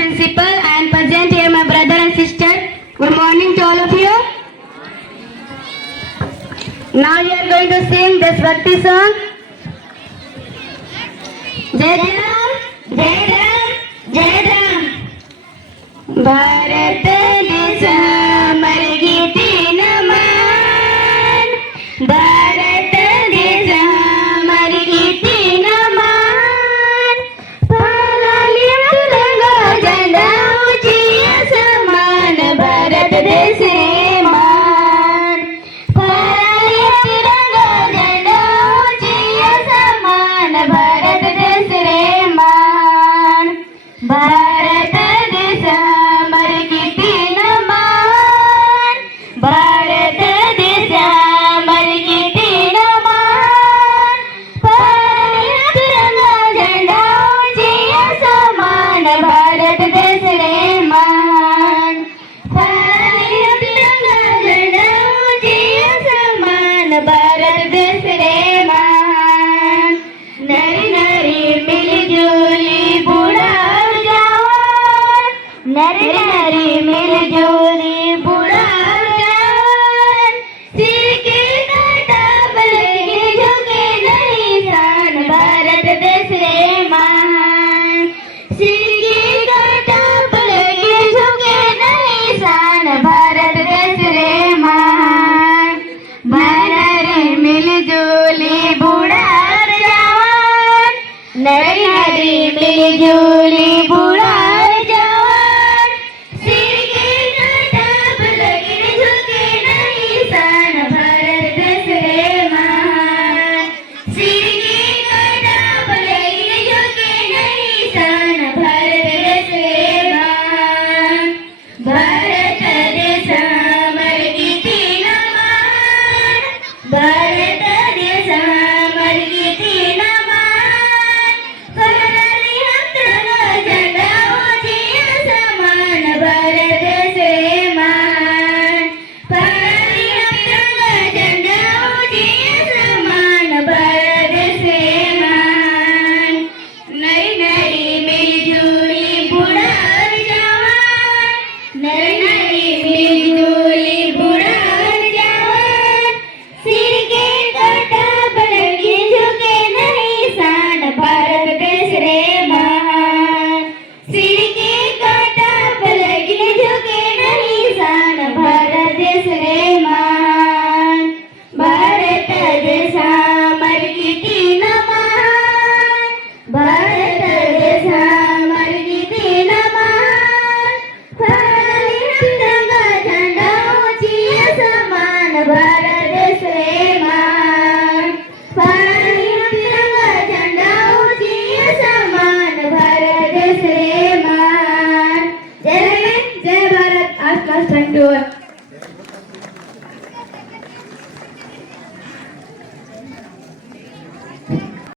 principal and present here my brother and sister. Good morning to all of you. Now we are going to sing this Bhakti song. Jai Ram, Jai Ram, Jai Ram. Bharat Desha Amar Geeti Naman. Bharat Desha Amar Geeti Naman. Palali Tiranga Jhanda Unchi Asman. Bharat Desha मान. Palali Tiranga Jhanda Unchi Asman. Bharat Desha मान. Bharat Desha Amar Geeti Naman. Bharat Desha Amar Geeti Naman. Palali Tiranga Jhanda Unchi Asman. Bharat Desha मान. Palali Tiranga Jhanda Unchi Asman. Bharat Desha मान. नरी नरी मिलजुली बुढ़ार जवान. नरी नरी मिलजुली बुढ़ार जवान. सिर के कांटा बलके झुके नहीं शान. भारत देश रे महान. सिर के कांटा बलके झुके नहीं शान. भारत देश रे महान. नरी मिलजुली बुढ़ार जवान. नरी नरी मिलजुली बुढ़ार जवान. सिर के कांटा बलके झुके नहीं शान. भारत देश रे महान. सिर के कांटा बलके झुके नहीं शान. भारत देश रे महान. भारत देश अमर कीर्ती नमान. भारत देश अमर कीर्ती नमान. फहराली हम तिरंगा झंडा ऊंची आसमान. भारत देश रे महान. फहराली हम तिरंगा झंडा ऊंची आसमान. भारत देश रे महान. नरी नरी मिलजुली बुढ़ार जवान. नरी नरी मिलजुली बुढ़ार जवान. सिर के कांटा बलके झुके नहीं शान. भारत देश रे महान. सिर के कांटा बलके झुके नहीं शान. भारत देश रे महान. भारत देश अमर कीर्ती नमान. भारत देश अमर कीर्ती नमान. फहराली तिरंगा झंडा ऊंची आसमान. भारत देश रे महान. फहराली तिरंगा झंडा ऊंची आसमान. भारत देश रे महान. जय हिंद, जय भारत. आज क्लास 21.